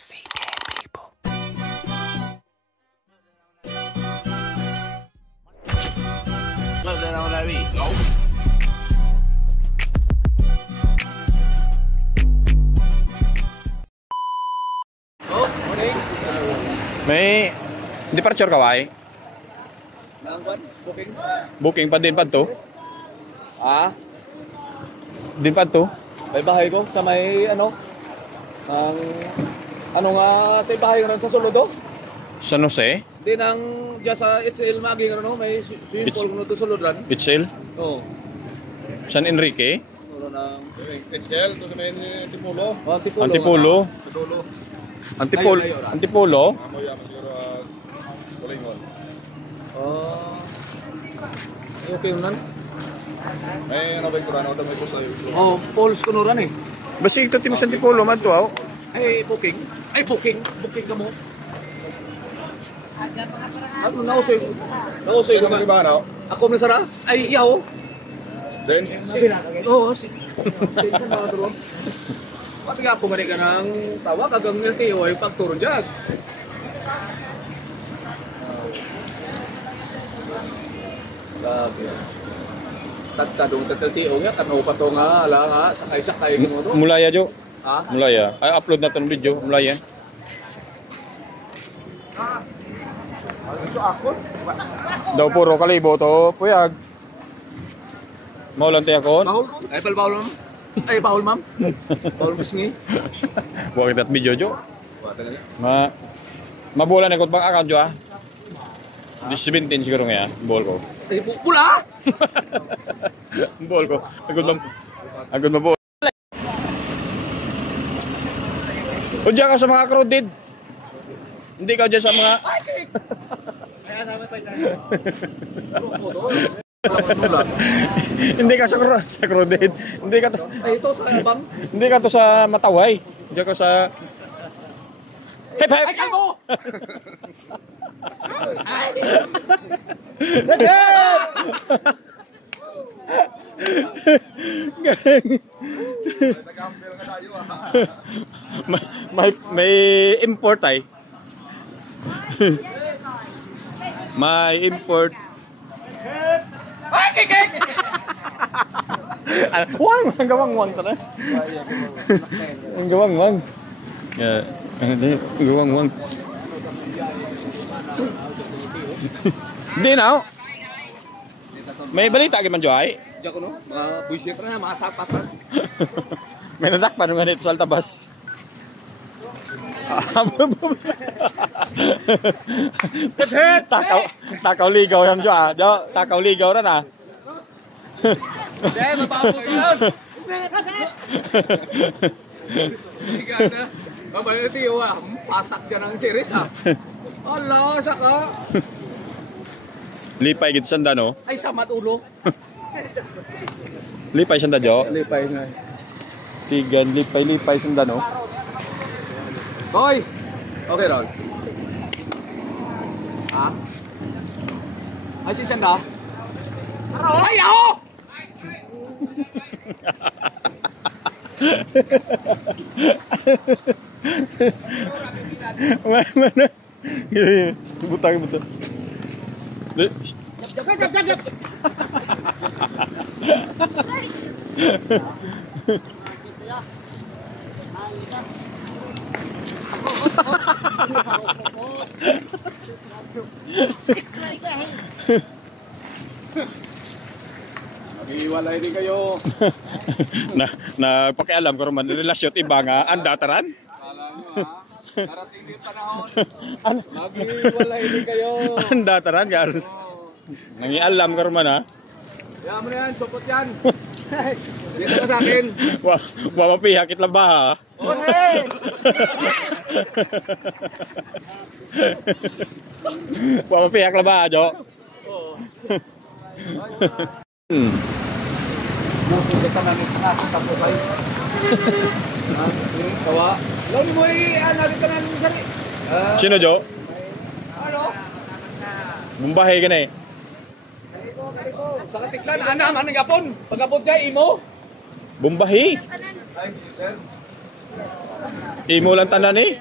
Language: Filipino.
see dead people. Look that on that beat. Go. Oh, morning. May departure ka ba? Nangkwan, booking. Booking pa din pa to? Ah, Din pa to? may bahay ko sa may ano nga sa bahay nga ron sa Solo do. San Jose? Di nang diya sa HL magi nga no may swimming pool no to Solo ran. Itzel? Oh. San Enrique? Solo nang HL, to sa may Antipolo. oh, Antipolo. Antipolo? Antipolo. Antipolo? Ayun, ayun. Antipolo? Mamoya, siguro, Kulingon. Oh. Okay nun. May ano ba yung kurano? May post tayo. Oh, Pauls ko ran eh. Basig ito tim sa Antipolo man to, aw. Ay, booking. Ay, booking. Booking ka mo. Ano nausay? Nausay ko Sino na. ba ano? Ako na sara? Ay, iyaw. Then, Oo, si ka na doon. Pati nga pumari ka ng tawa, kagang LTO ay pagturo dyan. Grabe. Tagtadong LTO nga, kano pa to nga, ala nga, sakay-sakay mo to. Mulaya jo. Ha? Mulaya. Ay upload na tong video, mulaya. Daw puro kalibo to, puyag. Maulan tayo kon. mahol ko. Ay, bawal ma'am. Ay, bawal ma'am. Bawal misngi. Huwag tat video jo. Wata nga. Mabulan ikot bang account jo ah. Di 17 siguro nga yan, ball ko. Ay, pula! Ball ko. Agad mabol. O diyan ka sa mga crowded. Hindi ka dyan sa mga... Hindi ka sa crowded. Hindi ka to, Ay, ito sa abang. hindi ka to sa Mataway. Diyan ka sa... Hep hep! Ay, kago! Hep hep! Nag-ambil nga tayo may import ay. May import. Ay, kikik! Wang, ang gawang-wang ta na. Ang gawang-wang. Yeah. Ang gawang-wang. Hindi na. May balita ka man, Joy? Diyan ko no, mga buisit na, mga sapat na. May nadakpan nung ganito sa altabas. Takaw ligaw yan, Joy. Takaw ligaw na na. Hindi, mababo ko yun. Hindi ka na. Mabaliti yun ah, pasak dyan ang series ah. Ala, saka. Lipay gitu sanda no? Ay, samat ulo. Lipay sanda Jo? Lipay na. Tigan, lipay sanda no? Hoy! Okay, Ron. Ha? Ay, si Chanda? Ay, ako! Mana? Butang betul. Jap. Iwalay din kayo. na pakialam ko man relasyon iba nga andataran. Kala nyo ha? Darating din panahon. Mag-iwalay din kayo. Andataran garos. Nangialam ko man ha. Yan mo na yan, supot yan. Dito ka sa akin. Wa mapihakit lang ba ha? Oh, hey! Wa mapihak lang ba Jo? Oo. Hmm. Kita namin sa tapo kayo. Kawa. Lagi mo narito na namin sari. Sino Jo? Ano? Mumbahay ka na eh. Sa katiklan, man ng gapon. Pag-apod dyan, imo. Bumbahi. Ay, sir. Imo lang tanan eh.